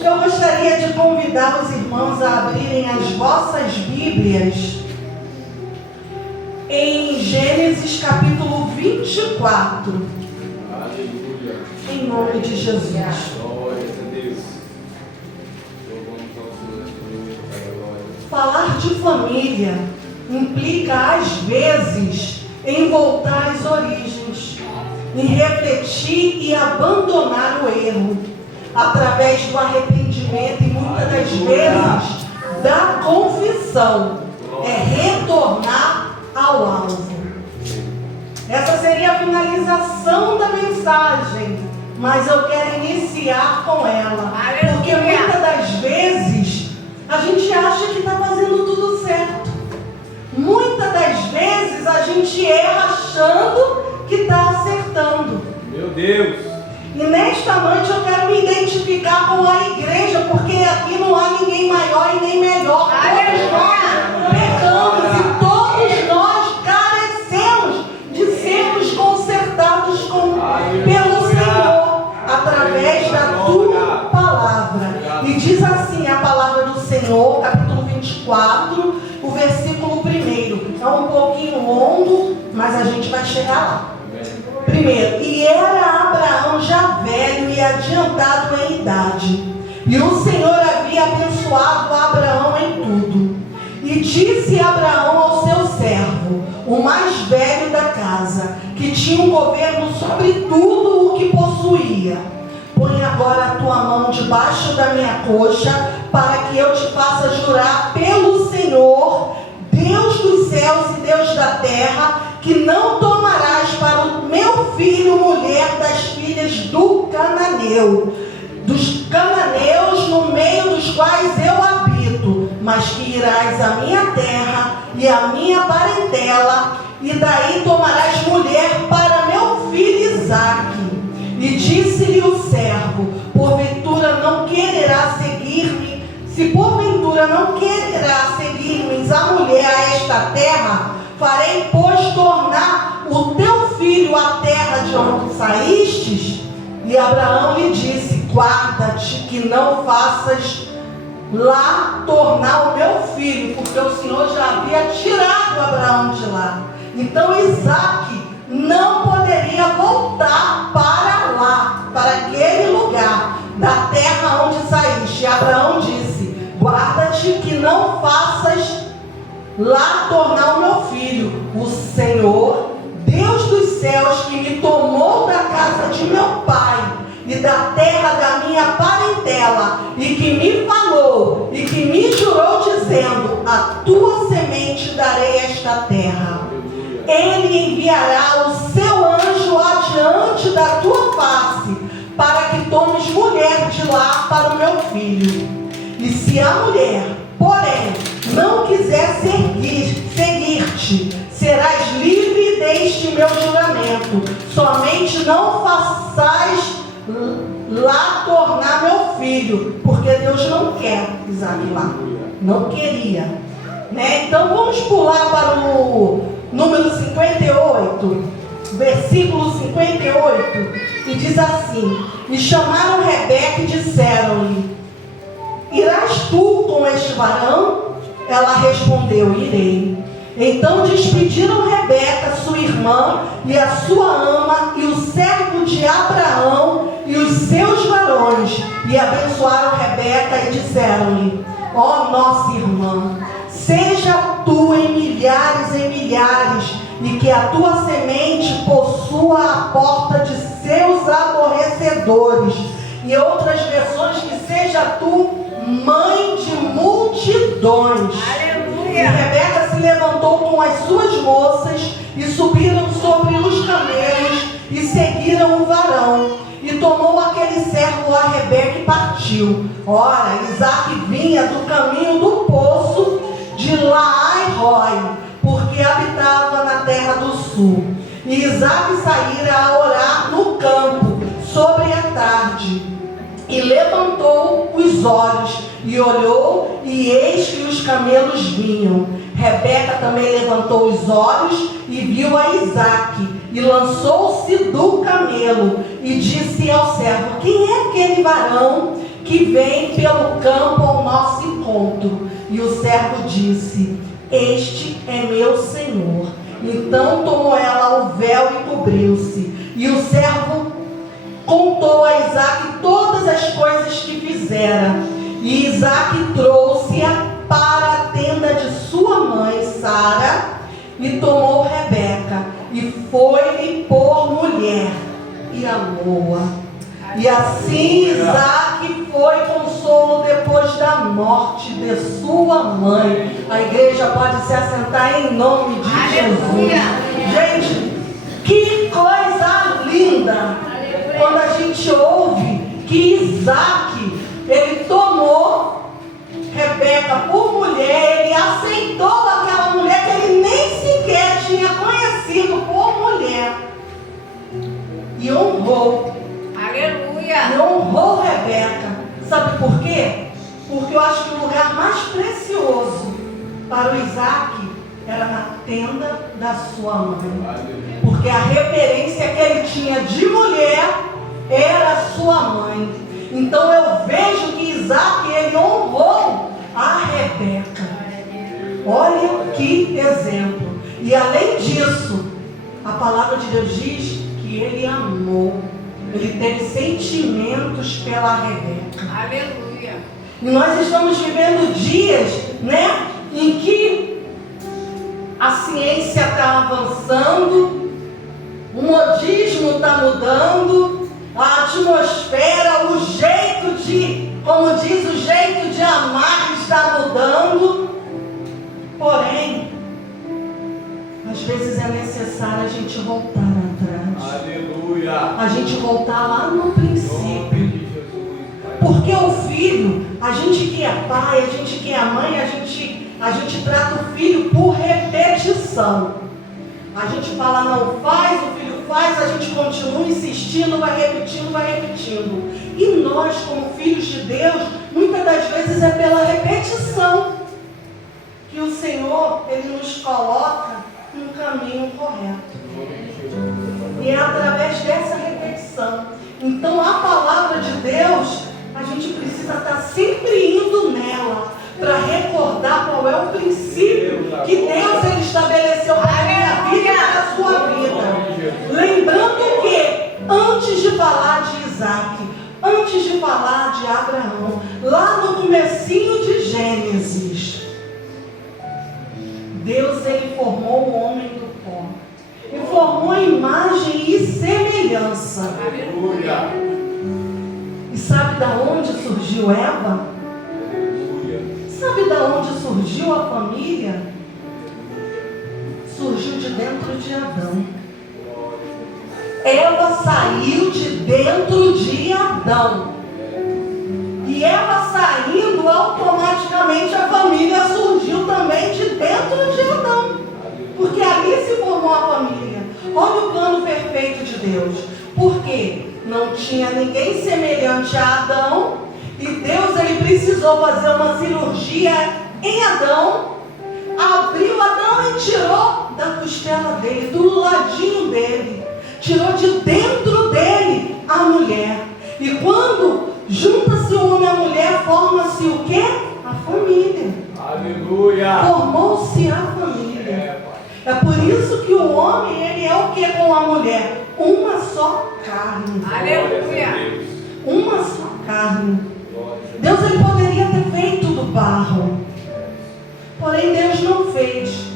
Eu gostaria de convidar os irmãos a abrirem as vossas Bíblias em Gênesis capítulo 24. Aleluia. Em nome de Jesus. Glória a Deus. Falar de família implica, às vezes, em voltar às origens, em refletir e abandonar o erro, através do arrependimento e muitas das vezes da confissão, é retornar ao alvo. Essa seria a finalização da mensagem, mas eu quero iniciar com ela, porque muitas das vezes a gente acha que está fazendo tudo certo. Muitas das vezes a gente erra achando que está acertando. Meu Deus! E nesta noite eu quero me identificar com a igreja, porque aqui não há ninguém maior e nem melhor. Todos nós pecamos e todos nós carecemos de sermos consertados pelo Senhor, através da tua palavra. E diz assim a palavra do Senhor, capítulo 24, o versículo 1. É um pouquinho longo, mas a gente vai chegar lá. Primeiro, e era Abraão já velho e adiantado em idade, e o Senhor havia abençoado Abraão em tudo. E disse Abraão ao seu servo, o mais velho da casa, que tinha um governo sobre tudo o que possuía: põe agora a tua mão debaixo da minha coxa, para que eu te faça jurar pelo Senhor, Deus dos céus e Deus da terra, que não tomarás para o meu filho mulher das filhas do cananeu, dos cananeus no meio dos quais eu habito, mas que irás à minha terra e à minha parentela, e daí tomarás mulher para meu filho Isaque. E disse-lhe o servo: porventura não quererá seguir-me? Se porventura não quererá seguir-me a mulher a esta terra, farei, pois, tornar o teu filho à terra de onde saístes? E Abraão lhe disse: guarda-te que não faças lá tornar o meu filho, porque o Senhor já havia tirado Abraão de lá. Então Isaque não poderia voltar para lá, para aquele lugar da terra onde saíste. E Abraão disse: guarda-te que não faças lá tornar o meu filho. O Senhor, Deus dos céus, que me tomou da casa de meu pai e da terra da minha parentela, e que me falou e que me jurou dizendo: a tua semente darei esta terra. Ele enviará o seu anjo adiante da tua face, para que tomes mulher de lá para o meu filho. E se a mulher, porém, não quiser seguir-te, serás livre deste meu juramento. Somente não façais lá tornar meu filho, porque Deus não quer Isaque lá. Não queria. Né? Então vamos pular para o número 58, versículo 58, e diz assim: e chamaram Rebeca e disseram-lhe: irás tu com este varão? Ela respondeu: irei. Então despediram Rebeca, sua irmã, e a sua ama, e o servo de Abraão, e os seus varões, e abençoaram Rebeca e disseram-lhe: ó nossa irmã, seja tu em milhares, e que a tua semente possua a porta de seus aborrecedores. E outras versões, que seja tu mãe de multidões. Aleluia. E Rebeca se levantou com as suas moças e subiram sobre os camelos e seguiram o varão. E tomou aquele servo a Rebeca e partiu. Ora, Isaque vinha do caminho do poço de Laai-Roi, porque habitava na terra do sul. E Isaque saíra a orar no campo sobre a tarde. E levantou os olhos e olhou, e eis que os camelos vinham. Rebeca também levantou os olhos e viu a Isaque, e lançou-se do camelo, e disse ao servo: quem é aquele varão que vem pelo campo ao nosso encontro. E o servo disse: este é meu senhor. Então tomou ela o véu e cobriu-se. E o servo contou a Isaque todas as coisas que fizera. E Isaque trouxe-a para a tenda de sua mãe Sara, e tomou Rebeca, e foi-lhe por mulher, e amou-a. E assim Isaque foi consolo depois da morte de sua mãe. A igreja pode se assentar em nome de Jesus. Gente, que coisa linda quando a gente ouve que Isaque, ele tomou Rebeca por mulher, ele aceitou aquela mulher que ele nem sequer tinha conhecido por mulher, e honrou. Aleluia! E honrou Rebeca. Sabe por quê? Porque eu acho que o lugar mais precioso para o Isaque era na tenda da sua mãe. Porque a referência que ele tinha de mulher era a sua mãe. Então eu vejo que Isaque, ele honrou a Rebeca. Olha que exemplo. E além disso, a palavra de Deus diz que ele amou. Ele teve sentimentos pela Rebeca. Aleluia! E nós estamos vivendo dias, né, em que a ciência está avançando, o modismo está mudando, a atmosfera, o jeito de, como diz, o jeito de amar está mudando. Porém, às vezes é necessário a gente voltar atrás. Aleluia. A gente voltar lá no princípio. Porque o filho, a gente que é pai, a gente que é mãe, a gente trata o filho por repetição. A gente fala não faz, o filho faz, a gente continua insistindo, vai repetindo. E nós, como filhos de Deus, muitas das vezes é pela repetição que o Senhor, ele nos coloca no caminho correto. E é através dessa repetição. Então a palavra de Deus, a gente precisa estar sempre indo nela, para recordar qual é o princípio que Deus, ele estabeleceu para a minha vida e para a sua vida. Lembrando que antes de falar de Isaque, antes de falar de Abraão, lá no comecinho de Gênesis, Deus, ele formou o homem do pó. E formou imagem e semelhança. Aleluia. E sabe da onde surgiu Eva? Aleluia. Sabe da onde surgiu a família? Surgiu de dentro de Adão. Eva saiu de dentro de Adão. E Eva saindo, automaticamente a família surgiu também de dentro de Adão. Porque ali se formou a família. Olha o plano perfeito de Deus. Porque não tinha ninguém semelhante a Adão. E Deus, ele precisou fazer uma cirurgia em Adão. Abriu Adão e tirou da costela dele, do ladinho dele. Tirou de dentro dele a mulher. E quando junta-se o homem e a mulher, forma-se o quê? A família. Aleluia. Formou-se a família. É por isso que o homem, ele é o que com a mulher? Uma só carne. Aleluia. Uma só carne. Deus, ele poderia ter feito do barro. Porém, Deus não fez.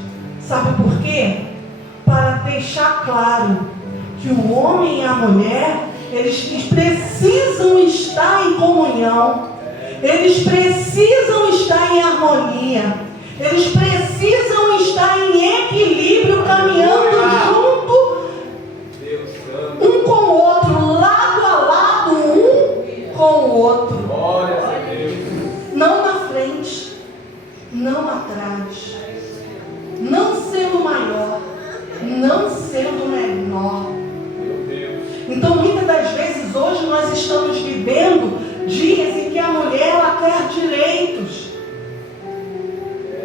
Sabe por quê? Para deixar claro que o homem e a mulher, eles precisam estar em comunhão. Eles precisam estar em harmonia. Eles precisam estar em equilíbrio, caminhando junto, um com o outro, lado a lado, um com o outro. Glória a Deus. Não na frente, não atrás, não sendo maior, não sendo menor. Meu Deus. Então, muitas das vezes, hoje nós estamos vivendo dias em que a mulher, ela quer direitos.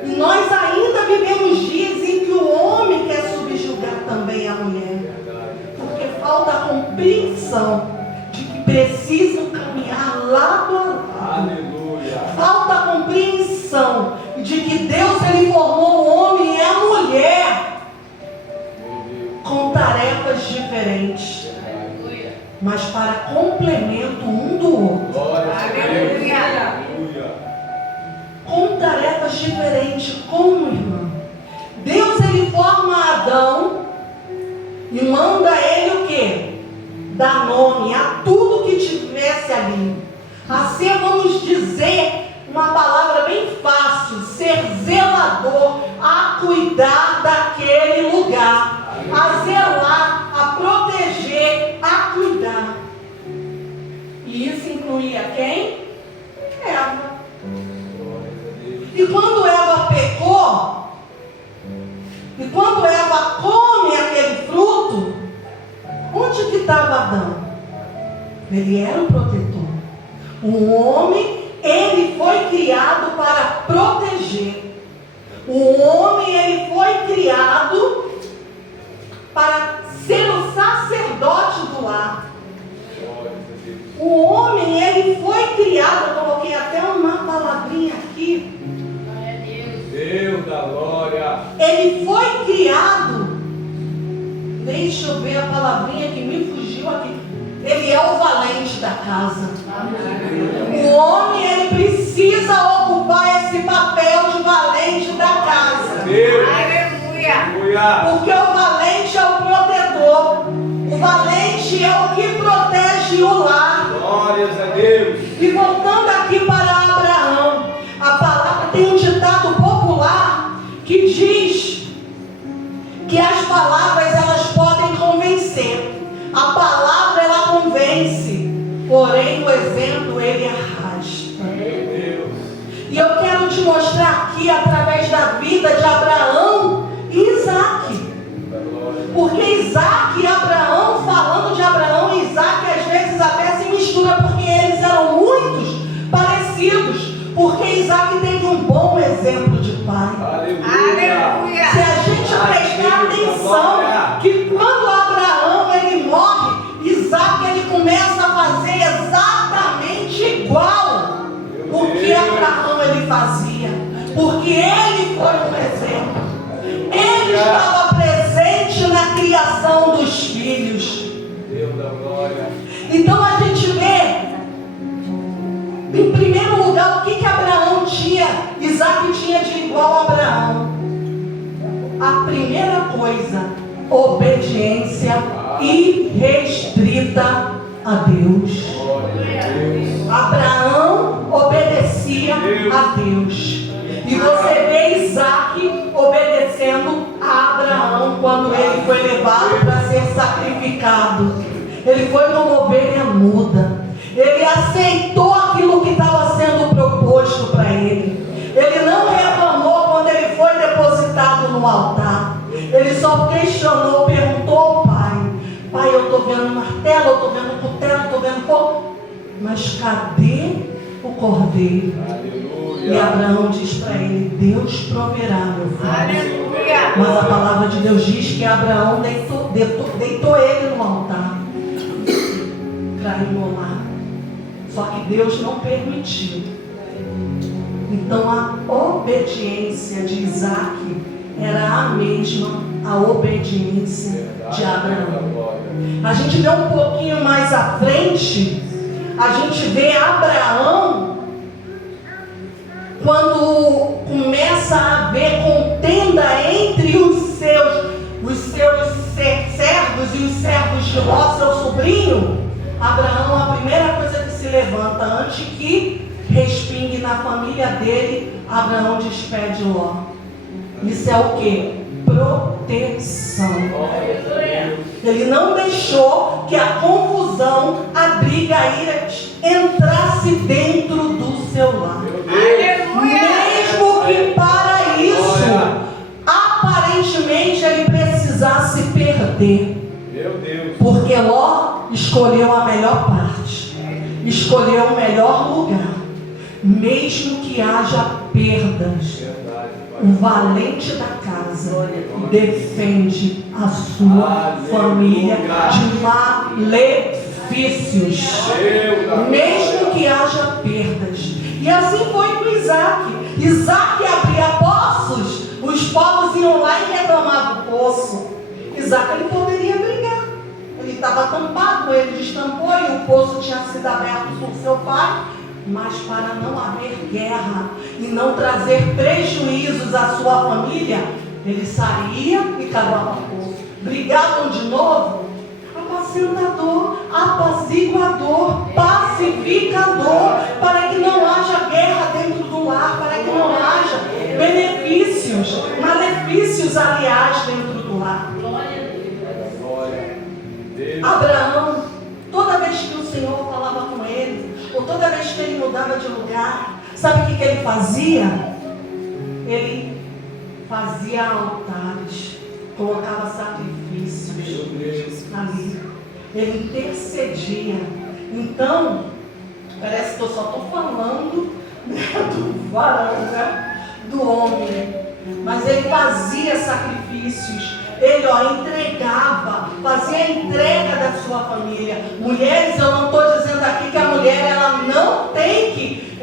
E nós ainda vivemos dias em que o homem quer subjugar também a mulher. Porque falta a compreensão de que precisam caminhar lado falta a compreensão de que Deus ele formou o homem e a mulher com tarefas diferentes, mas para complemento um do outro. Glória a Deus. Aleluia. Aleluia. Com tarefas diferentes, como irmão. Deus ele forma Adão e manda ele o quê? Dar nome a tudo que tivesse ali. Assim vamos dizer uma palavra bem fácil: ser zelador, a cuidar daquele lugar, a zelar, a proteger, a cuidar. E isso incluía quem? Eva. E quando Eva pecou, e quando Eva come aquele fruto, onde que estava Adão? Ele era o protetor. O homem, ele foi criado para proteger. O homem, ele foi criado para ser o sacerdote do lar. O homem, ele foi criado, eu coloquei até uma palavrinha aqui. Deus da glória. Ele foi criado, deixa eu ver a palavrinha que me fugiu aqui. Ele é o valente da casa. O homem, ele precisa ocupar esse papel de valente da casa. Deus. Aleluia. Aleluia. Porque o valente é o protetor. O valente é o que protege o lar. Glórias a Deus. E voltando aqui para Abraão, a palavra tem um ditado popular que diz que as palavras elas podem convencer. A palavra ela convence, porém o exemplo ele arrasta. Meu Deus. E eu quero te mostrar aqui através da vida de Abraão e Isaac. Da glória. Porque Isaac e Abraão, falando de Abraão e Isaac, às vezes até se mistura, porque eles eram muitos parecidos. Porque Isaac teve um bom exemplo de pai. Aleluia. Se a gente prestar atenção, que quando Abraão ele morre, Isaac ele começa a fazer exatamente igual o que Abraão ele fazia. Porque ele foi um exemplo. Ele estava presente na criação dos filhos. Deus da glória. Então a gente vê, em primeiro lugar, o que Abraão tinha, Isaac tinha de igual a Abraão. A primeira coisa, obediência irrestrita a Deus. Glória a Deus. Abraão obedecia a Deus. E você vê Isaac obedecendo a Abraão quando ele foi levado para ser sacrificado. Ele foi como ovelha muda. Ele aceitou aquilo que estava sendo proposto para ele. Ele não reclamou quando ele foi depositado no altar. Ele só questionou, perguntou ao pai: pai, eu estou vendo martelo, eu estou vendo cutelo, eu estou vendo fogo, mas cadê o cordeiro? Aleluia. E Abraão diz para ele: Deus proverá, meu filho. Aleluia. Mas a palavra de Deus diz que Abraão deitou ele no altar para imolar. Só que Deus não permitiu. Então a obediência de Isaac era a mesma a obediência de Abraão. A gente vê um pouquinho mais à frente, a gente vê Abraão quando começa a haver contenda entre os seus servos e os servos de Ló, seu sobrinho. Abraão, a primeira coisa que se levanta antes que respingue na família dele, Abraão despede Ló. Isso é o que? Proteção. Ele não deixou que a confusão, a briga, a ira entrasse dentro do seu lar. Mesmo que para isso, aparentemente ele precisasse perder. Meu Deus. Porque Ló escolheu a melhor parte, escolheu o melhor lugar. Mesmo que haja perdas, o valente da casa defende a sua família de malefícios. Mesmo que haja perdas. E assim foi com Isaac. Isaac abria poços, os povos iam lá e reclamavam o poço. Isaac ele poderia brigar. Ele estava tampado, ele destampou e o poço tinha sido aberto por seu pai. Mas para não haver guerra e não trazer prejuízos à sua família, ele saía e cavava poço. Brigavam de novo. Apacentador, apaziguador, pacificador, para que não haja guerra dentro do lar, para que não haja benefícios, malefícios, aliás, dentro do lar. Abraão, toda vez que o Senhor falava com ele, ou toda vez que ele mudava de lugar, sabe o que ele fazia? Ele fazia altares, colocava sacrifícios ali, ele intercedia. Então, parece que eu só estou falando, né, do varão, né, do homem, mas ele fazia sacrifícios. Ele entregava, fazia a entrega da sua família. Mulheres, eu não estou dizendo aqui que a mulher ela não tem que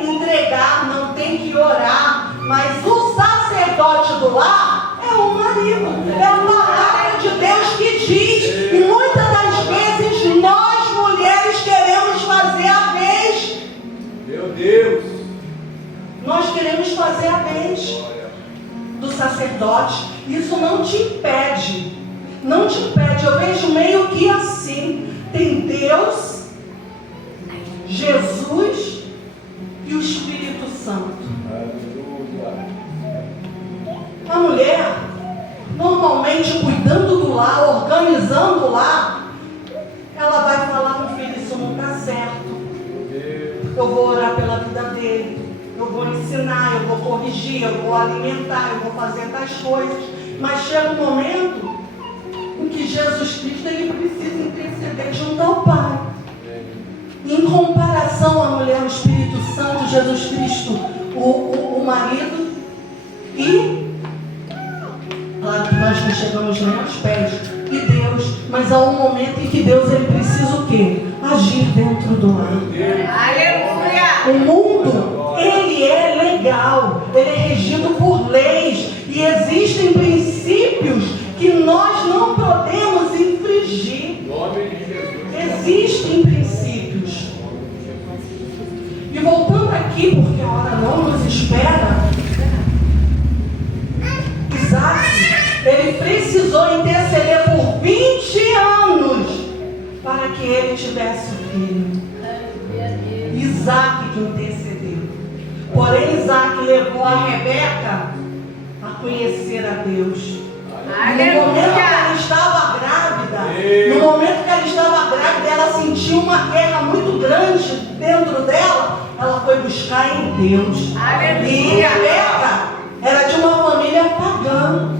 entregar, não tem que orar, mas o sacerdote do lar é o marido, é a palavra de Deus que diz. E muitas das vezes nós mulheres queremos fazer a vez. Meu Deus! Nós queremos fazer a vez do sacerdote. Isso não te impede. Não te impede. Eu vejo meio que assim. Tem Deus, Jesus e o Espírito Santo. Aleluia! A mulher, normalmente cuidando do lar, organizando o lar, ela vai falar com o filho, isso não está certo. Eu vou orar pela vida dele. Eu vou ensinar, eu vou corrigir, eu vou alimentar, eu vou fazer tais coisas. Mas chega um momento em que Jesus Cristo ele precisa interceder junto ao Pai. Em comparação à mulher, o Espírito Santo, Jesus Cristo, o marido. E, claro que nós não chegamos nem aos pés de Deus, mas há um momento em que Deus ele precisa o quê? Agir dentro do lar. Aleluia! O mundo, ele é legal, ele é regido por leis e existem princípios que nós não podemos infringir. Existem princípios. E voltando aqui, porque a hora não nos espera, Isaac, ele precisou interceder por 20 anos para que ele tivesse o filho. Isaac que intercedeu. Porém, Isaac levou a Rebeca a conhecer a Deus. No momento que ela estava grávida, ela sentiu uma guerra muito grande dentro dela. Ela foi buscar em Deus. E Rebeca era de uma família pagã.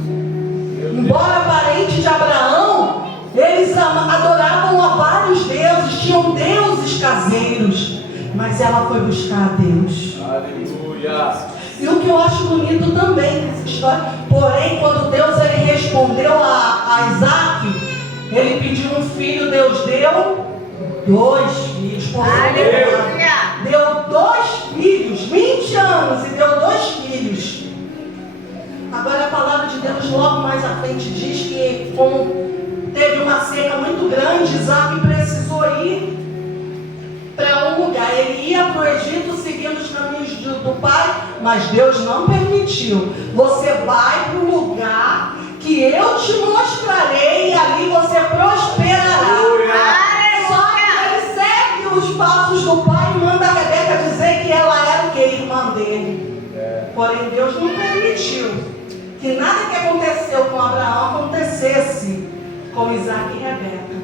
Embora parente de Abraão, eles adoravam a vários deuses, tinham deuses caseiros. Mas ela foi buscar a Deus. Aleluia! E o que eu acho bonito também nessa história, porém, quando Deus ele respondeu a Isaac, ele pediu um filho, Deus deu 2 filhos. Deu 2 filhos, 20 anos e deu 2 filhos. Agora a palavra de Deus logo mais à frente diz que como teve uma seca muito grande, Isaac precisou ir para um lugar. Ele ia para o Egito seguindo os caminhos do pai, mas Deus não permitiu. Você vai para o lugar que eu te mostrarei e ali você prosperará. Só que ele segue os passos do pai e manda a Rebeca dizer que ela era o que? Irmã dele. Porém Deus não permitiu que nada que aconteceu com Abraão acontecesse com Isaac e Rebeca.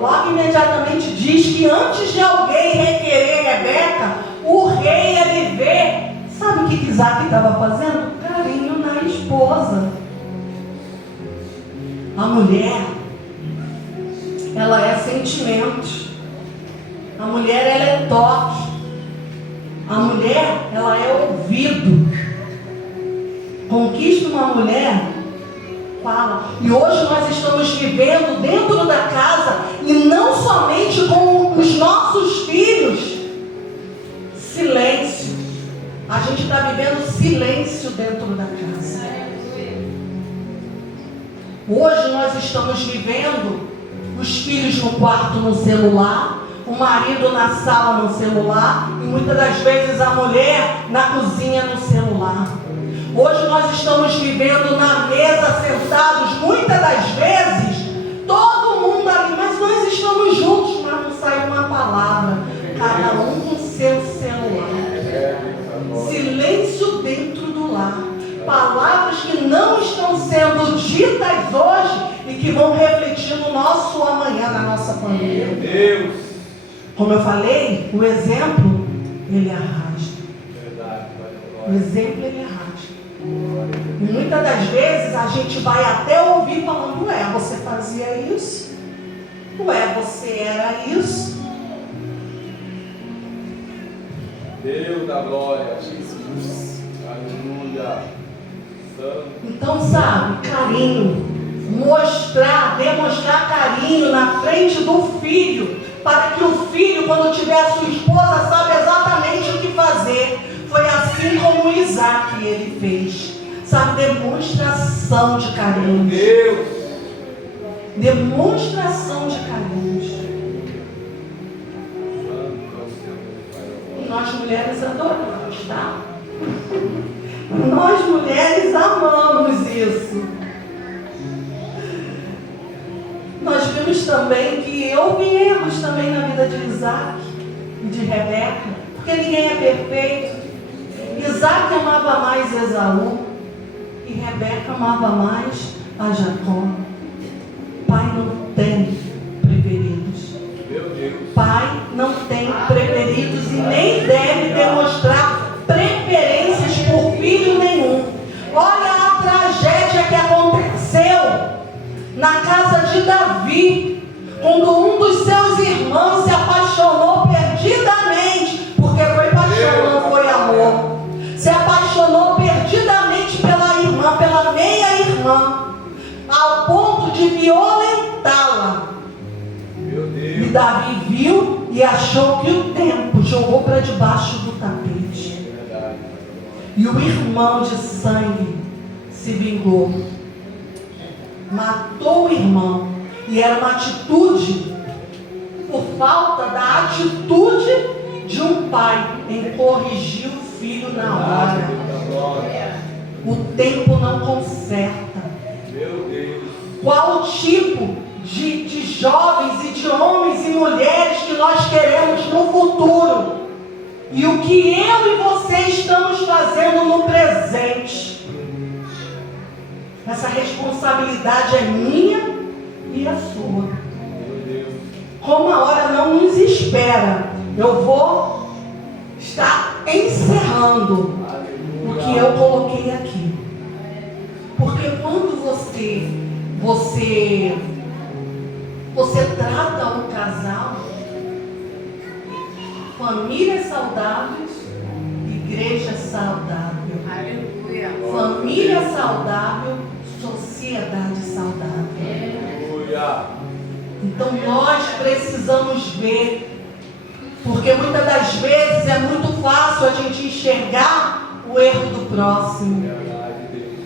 Logo imediatamente diz que antes de alguém requerer Rebeca, o rei ele vê. Sabe o que Isaac estava fazendo? Carinho na esposa. A mulher, ela é sentimentos. A mulher, ela é toque. A mulher, ela é ouvido. Conquista uma mulher, fala. E hoje nós estamos vivendo dentro da casa, e não somente com os nossos filhos, A gente está vivendo silêncio dentro da casa. Hoje nós estamos vivendo os filhos no quarto no celular, o marido na sala no celular e muitas das vezes a mulher na cozinha no celular. Hoje nós estamos vivendo na mesa sentados, muitas das vezes, todo mundo ali, mas nós estamos juntos, mas não sai uma palavra, cada um com seu celular. Silêncio dentro do lar. Palavras que não estão sendo ditas hoje e que vão refletir no nosso amanhã, na nossa família. Meu Deus. Como eu falei, o exemplo, ele arrasta. Verdade, O exemplo, ele arrasta. E muitas das vezes a gente vai até ouvir falando, ué, você fazia isso? Ué, você era isso? Deus da glória, Jesus. Aleluia. Santo. Então, sabe, carinho, demonstrar carinho na frente do filho, para que o filho, quando tiver a sua esposa, saiba exatamente o que fazer. Foi assim como Isaac ele fez, sabe, demonstração de carinho. Meu Deus. Demonstração de carinho. E nós mulheres adoramos, tá? Nós mulheres amamos isso. Nós vimos também que houve erros também na vida de Isaac e de Rebeca, porque ninguém é perfeito. Isaac amava mais Esaú e Rebeca amava mais a Jacó. Pai não tem preferidos. Meu Deus. Pai não tem preferidos e nem deve demonstrar preferências por filho nenhum. Olha a tragédia que aconteceu na casa de Davi, quando um dos seus irmãos se apaixonou perdidamente, porque foi paixão, não foi amor. Se apaixonou perdidamente pela irmã, pela meia-irmã, ao ponto de violentá-la. Meu E Deus. Davi viu e achou que o tempo jogou para debaixo do tapete. Verdade. E o irmão de sangue se vingou. Matou o irmão. E era uma atitude, por falta da atitude de um pai em corrigir o filho na hora. Deus da glória. O tempo não conserta. Meu Deus. Qual o tipo de jovens e de homens e mulheres que nós queremos no futuro? E o que eu e você estamos fazendo no presente? Essa responsabilidade é minha e a sua. Meu Deus. Como a hora não nos espera, eu vou estar encerrando o que eu coloquei aqui. Porque quando você trata um casal, famílias saudáveis, igreja saudável. Aleluia. Família saudável, sociedade saudável. Aleluia. Então nós precisamos ver, porque muitas das vezes é muito fácil a gente enxergar o erro do próximo, Verdade, Deus.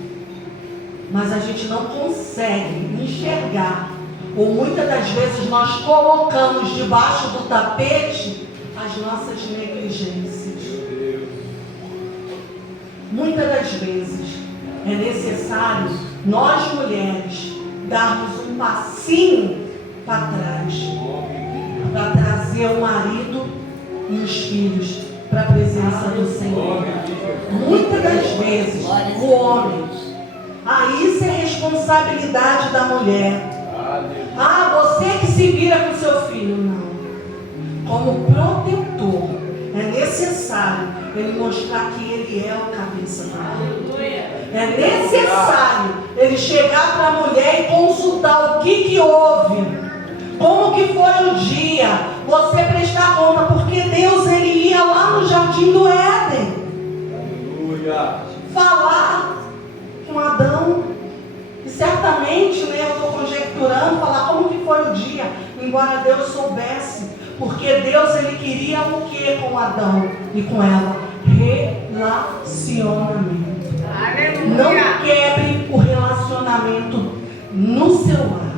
mas a gente não consegue enxergar, ou muitas das vezes nós colocamos debaixo do tapete as nossas negligências. Meu Deus. Muitas das vezes é necessário nós mulheres darmos um passinho para trás, para trazer o marido e os filhos para a presença do Senhor. Muitas das vezes o homem, isso é responsabilidade da mulher. Você que se vira com seu filho. Não. Como protetor, é necessário ele mostrar que ele é o cabeça da mulher. É necessário ele chegar para a mulher e consultar o que houve, como que foi o dia, você prestar conta, porque Deus ele ia lá no jardim do Éden. Aleluia. Falar com Adão. E certamente, eu estou conjecturando, falar como que foi o dia, embora Deus soubesse. Porque Deus ele queria o que com Adão e com ela? relacionamento. Não Aleluia. quebre o relacionamento no seu lar.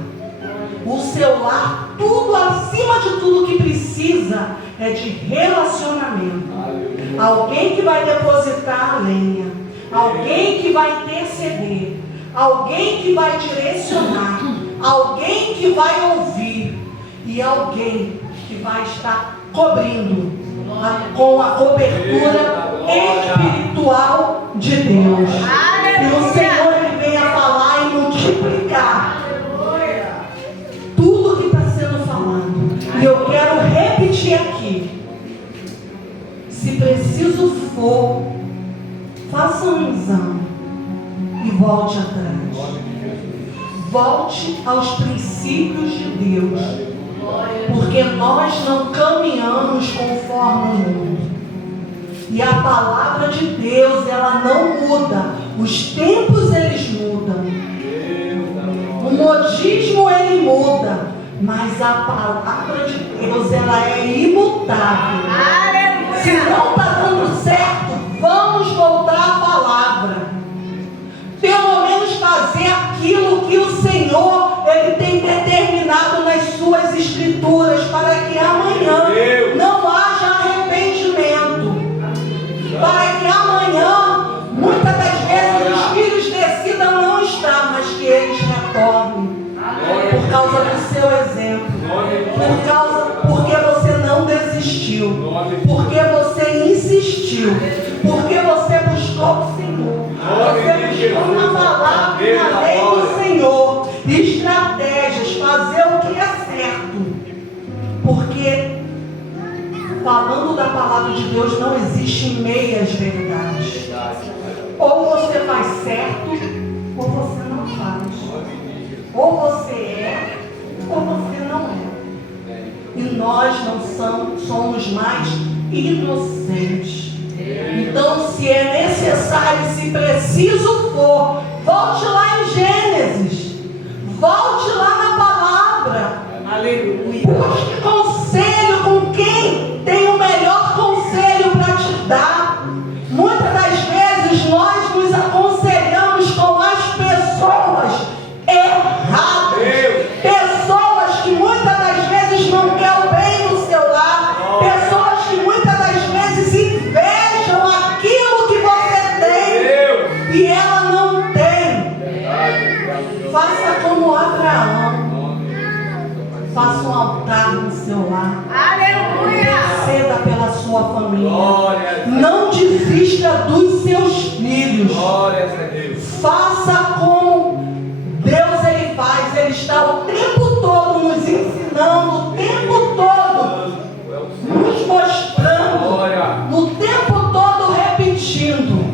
O seu lar, tudo acima de tudo que precisa é de relacionamento. Alguém que vai depositar a lenha, alguém que vai interceder, alguém que vai direcionar, alguém que vai ouvir e alguém que vai estar cobrindo com a cobertura espiritual de Deus. E o Senhor ele vem a falar e multiplicar tudo que está sendo falado. E eu quero repetir aqui. Se preciso for, faça um exame e volte atrás. Volte aos princípios de Deus. Porque nós não caminhamos conforme o mundo. E a palavra de Deus, ela não muda. Os tempos, eles mudam. O modismo, ele muda. Mas a palavra de Deus, ela é imutável. Se não está dando certo, vamos voltar à palavra. Pelo menos fazer aquilo que o Senhor ele tem determinado nas suas escrituras, para que amanhã não haja arrependimento. Para que amanhã, muitas das vezes, os filhos decidam não estar, mas que eles retornem. Por causa do seu exemplo. Porque você não desistiu. Porque você insistiu. Porque você buscou o Senhor. Você buscou na palavra e na lei do Senhor estratégias, fazer o que é certo. Porque falando da palavra de Deus não existe meias verdades. Ou você faz certo, ou você não faz. Ou você é, ou você não é. E nós não somos mais inocentes. Então, se é necessário, se preciso for, volte lá em Gênesis. Volte lá na palavra. Aleluia. Busque conselho com quem tem o melhor conselho para te dar. Muitas das vezes nós nos aconselhamos com as pessoas erradas. Pessoas que muitas das vezes não querem o bem do seu lar. Pessoas que muitas das vezes invejam aquilo que você tem e ela não tem. Faça como Abraão. Faça um altar no seu lar. Aleluia. Interceda pela sua família. Não desista dos seus filhos. Faça como Deus ele faz. Ele está o tempo todo nos ensinando, o tempo todo nos mostrando, o tempo todo repetindo.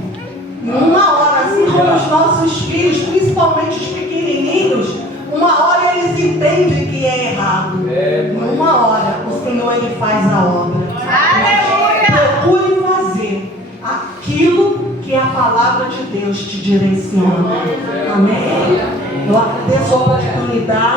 E uma hora, assim como os nossos filhos, principalmente os pequenininhos, uma hora eles entendem que é errado. Uma hora o Senhor ele faz a obra. Procure fazer aquilo que a palavra de Deus te direciona. Amém? Eu agradeço a oportunidade.